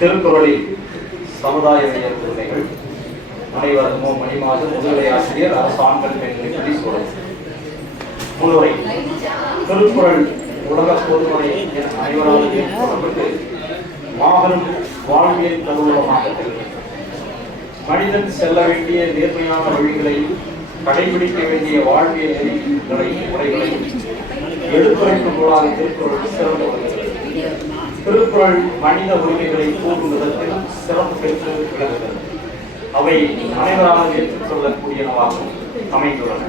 திருக்குறளில் சமுதாய உரிமைகள் முனைவர் மு. மணிமாறன் முதுகலை ஆசிரியர் அரசு ஆண்கள் பெண்கள் பள்ளி சூழல். முன்னுரை. திருக்குறள் உலக பொதுமுறை என அனைவராலும் ஏற்றுக்கொள்ளப்பட்டு மாபெரும் வாழ்வியல் கருவூலமாக திகழ்கிறது. மனிதன் செல்ல வேண்டிய நேர்மையான வழிகளை, கடைபிடிக்க வேண்டிய வாழ்வியல் நெறிகளை, முறைகளை எடுத்துரைக்கும் நூலாக திருக்குறள் சிறந்து வருகிறது. திருக்குறள் மனித உரிமைகளை கூறும் விதத்தில் சிறப்பு பெற்று விளங்குகிறது. அவை அனைவரால் ஏற்றுக்கொள்ளக்கூடியனவாகவும் அமைந்துள்ளன.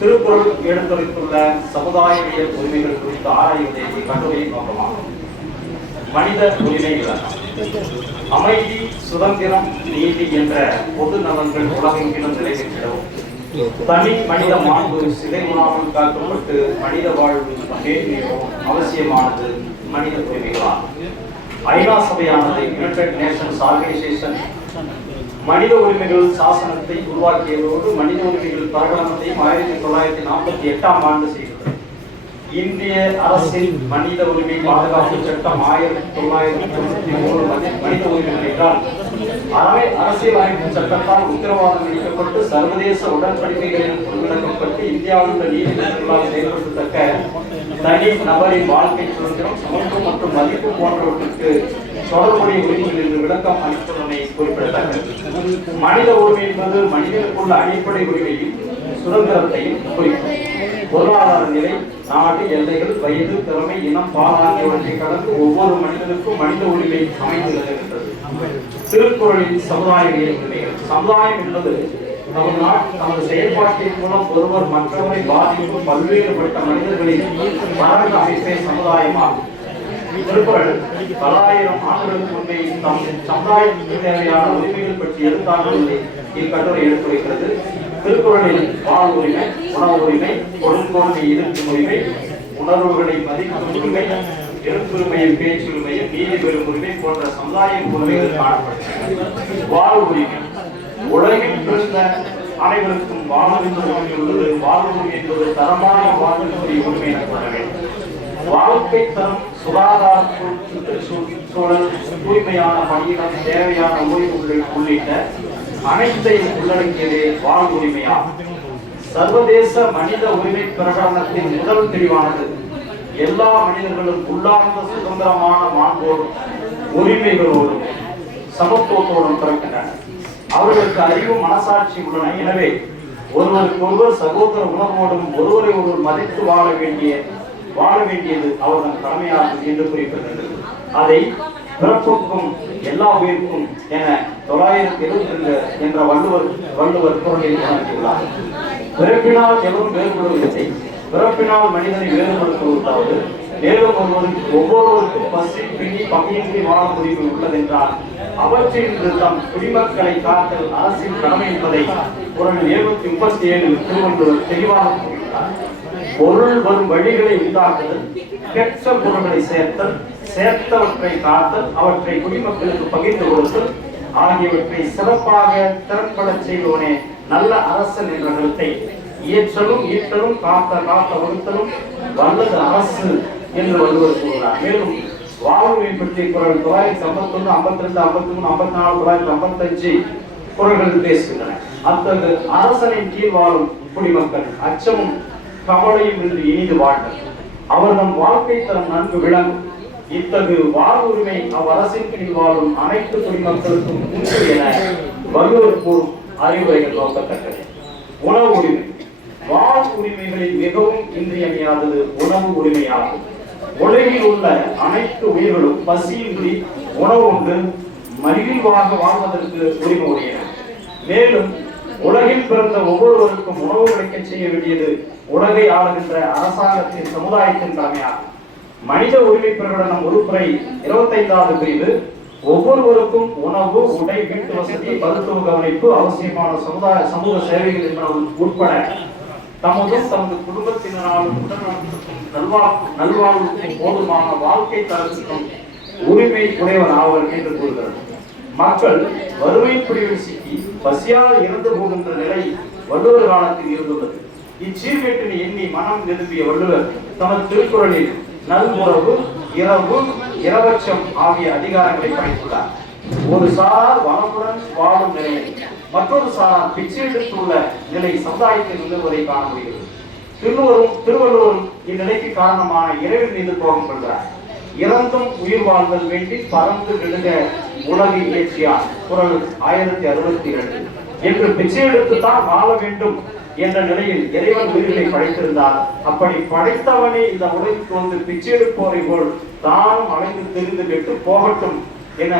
திருக்குறள் எடுத்துரைத்துள்ள சமுதாயவியல் உரிமைகள் குறித்து ஆராய்வதே கட்டுரையின் நோக்கமாகும். மனித உரிமைகள் அமைதி, சுதந்திரம், நீதி என்ற பொது நலன்கள் உலகெங்கிலும் நிலைநிற்கிறோம். தனி மனித மாண்பு சிதைவுறாமல் காக்கப்பட்டு மனித வாழ்வு மேன்மையும் அவசியமானது மனித உரிமைகளாகும். ஐநா சபையானது யுனைடெட் நேஷன்ஸ் ஆர்கனைசேஷன் மனித உரிமைகள் சாசனத்தை உருவாக்கியதோடு மனித உரிமைகள் பிரகடனத்தையும் 1948ஆம் ஆண்டு செய்தது. இந்திய அரசின் மனித உரிமை பாதுகாப்பு சட்டம் 1993 மனித உரிமைகள் என்றால் அரசியல் அமைப்பு சட்டத்தால் உத்தரவாதம் அளிக்கப்பட்டு சர்வதேச உடன்படிக்கைகளில் உள்ளடக்கப்பட்டு இந்தியாவில் உள்ள நீதிமன்றங்களால் செயல்படுத்தத்தக்க தனி நபரின் வாழ்க்கை சுதந்திரம், சமத்துவம் மற்றும் மதிப்பு போன்றவற்றுக்கு தொடர்புடைய உரிமைகள் என்று விளக்கம் அளித்துள்ளமை குறிப்பிடத்தக்கது. மனித உரிமை என்பது மனிதனுக்குள்ள அடிப்படை உரிமையும் சுதந்திரத்தையும் குறிக்கும். பொருளாதார நிலை, நாடு, எல்லைகள், வயது, திறமை, இனம், பால் ஆகியவற்றை கடந்து ஒவ்வொரு மனிதனுக்கும் மனித உரிமை அமைந்து நிலவுகின்றது. திருக்குறளின் சமுதாயவியல் உரிமைகள். சமுதாயம் என்பது நமது செயல்பாட்டின் மூலம் ஒருவர் மற்றவரை பாதிக்கும் பல்வேறுபட்ட மனிதர்களின் மரபு அமைப்பே சமுதாயமாகும். திருக்குறள் பலாயிரம் ஆண்டுகளுக்கு முன்பே தம் சமுதாயத்திற்கு தேவையான உரிமைகள் பற்றி எழுத்தாளர்களை இக்கட்டுரை எடுத்துரைக்கிறது. திருக்குறளில் வாழ் உரிமை, உணவு உரிமை, கொடுங்கோன்மை எதிர்க்கும் உரிமை, உணர்வுகளை மதிக்கும் உரிமை, எழுத்துரிமையும் பேச்சுரிமையும் நீதி பெறும் உரிமை போன்ற சமுதாய உரிமைகள் காணப்படுகின்றன. வாழ் உரிமை உலகில் பிறந்த அனைவருக்கும் வாழ்வின் உரிமை உள்ளது. வாழ் உரிமை என்பது தரமான வாழ்வினுடைய உரிமை எனப்பட வேண்டும். வாழ்க்கை தரம், சுகாதார சுற்றுச்சூழல், தூய்மையான பணியிடம், தேவையான ஓய்வு உள்ளிட்ட அனைத்தையும் உள்ளடக்கியதே வாழ் உரிமையாகும். சர்வதேச மனித உரிமை பிரகடனத்தின் முதல் தெளிவானது எல்லா மனிதர்களும் உள்ளார்ந்த சுதந்திரமான மாண்போடும் உரிமைகளோடும் சமத்துவத்தோடும் பிறக்கின்றன. அவர்களுக்கு அறிவு, மனசாட்சி உள்ளன. எனவே ஒருவருக்கு ஒருவர் சகோதர உணர்வோடும் ஒருவரை ஒருவர் மதித்து வாழ வேண்டியது அவர்கள் கடமையாகும் என்று குறிப்பிடுகிறது. அதை பிறப்புக்கும் எல்லா உயிருக்கும் என 972 என்ற வள்ளுவர் குறளில் உணர்த்தியுள்ளார். பிறப்பினால் எவரும் வேறுபடுவதில்லை, பிறப்பினால் மனிதனை வேறுபடுத்துவதாவது. மேலும் ஒவ்வொருவருக்கும் பசி, பிணி, பகையின்றி வாழும் உரிமை உள்ளதென்றால் அவற்றில் தம் குடிமக்களை காத்தல் அரசின் கடமை என்பதை குறள் 737 திருவள்ளுவர் தெளிவாக கூறுகிறார். பொருள் வரும் வழிகளை உண்டாக்குதல், கெட்ட பொருள்களை சேர்த்தல், சேர்த்தவற்றை காத்தல், அவற்றை குடிமக்களுக்கு பகிர்ந்து கொடுத்தல் ஆகியவற்றை சிறப்பாக திறன்பட செய்வோனே நல்ல அரசன் என்ற கருத்தை இயற்றலும், ஈட்டலும், காத்த ஒழுத்தலும் வல்லது அரசு என்று வள்ளுவர் கூறுகிறார். மேலும் வாழ்வுரிமை பற்றி குறள் 951, 52, 53, 54, 955 குறள்கள் பேசுகின்றன. அத்தகு அரசனின் கீழ் வாழும் குடிமக்கள் அச்சமும் கவலையும் என்று இனிது வாழ்ந்தது. அவர்தம் வாழ்க்கை தரம் நன்கு விளங்கும். இத்தகு வாழ்வுரிமை அவ்வரசின் கீழ் வாழும் அனைத்து குடிமக்களுக்கும் உண்டு என வள்ளுவர் கூறும் அறிவுரைகள் நோக்கத்தக்கது. உணவு உரிமை. வாழ் உரிமைகளில் மிகவும் இன்றியமையாதது உணவு உரிமையாகும். உலகில் உள்ள அனைத்து உயிர்களும் பசியின்றி உணவு உண்டு மகிழ்வாக வாழ்வதற்கு உரிமை உடையன. மேலும் உலகில் பிறந்த ஒவ்வொருவருக்கும் உணவு கிடைக்க செய்ய வேண்டியது உலகை ஆளுகின்ற அரசாங்கத்தின், சமுதாயத்தின் கடமையாகும். மனித உரிமை பிரகடனம் உறுப்புரை 25வது பிரிவு ஒவ்வொருவருக்கும் உணவு, உடை, வீட்டு வசதி, மருத்துவ கவனிப்பு, அவசியமான சமூக சேவைகள் என்பன உட்பட தமது குடும்பத்தினராலும் நல்வாழ்வுக்கும் போதுமான வாழ்க்கை தரத்துக்கும் உரிமை உடையவர் ஆவர் என்று கூறுகிறது. மக்கள் வறுமை பிடிவில் சிக்கி பசியால் இறந்து போகின்ற நிலை வள்ளுவர் காலத்தில் இருந்துள்ளது. இச்சீர்கேட்டினை எண்ணி மனம் விரும்பிய வள்ளுவர் தமது திருக்குறளில் நல்முறவு, இரவு, இரவச்சம் ஆகிய அதிகாரங்களை படைத்துள்ளார். ஒரு சாரார் வளமுடன் வாழும் நிலையை, மற்றொரு சாரார் பிச்சை எடுத்துள்ள நிலை சமுதாயத்தில் நிலவுவதை காண முடிகிறது. திருவள்ளுவரும் இந்நிலைக்கு காரணமான இறைவன் மீது கோபம் கொள்கிறார். இறந்தும் உயிர் வாழ்தல் வேண்டி பறந்து விடுக உலகை இயற்றியார் குறள் 1062 என்று பிச்சை எடுத்துத்தான் வாழ வேண்டும் என்ற நிலையில் இறைவன் உயிர்களை படைத்திருந்தார். அப்படி படைத்தவனே இந்த உலகிற்கு வந்து பிச்சை எடுப்போரை போல் தானும் அழைத்து தெரிந்து விட்டு போகட்டும் என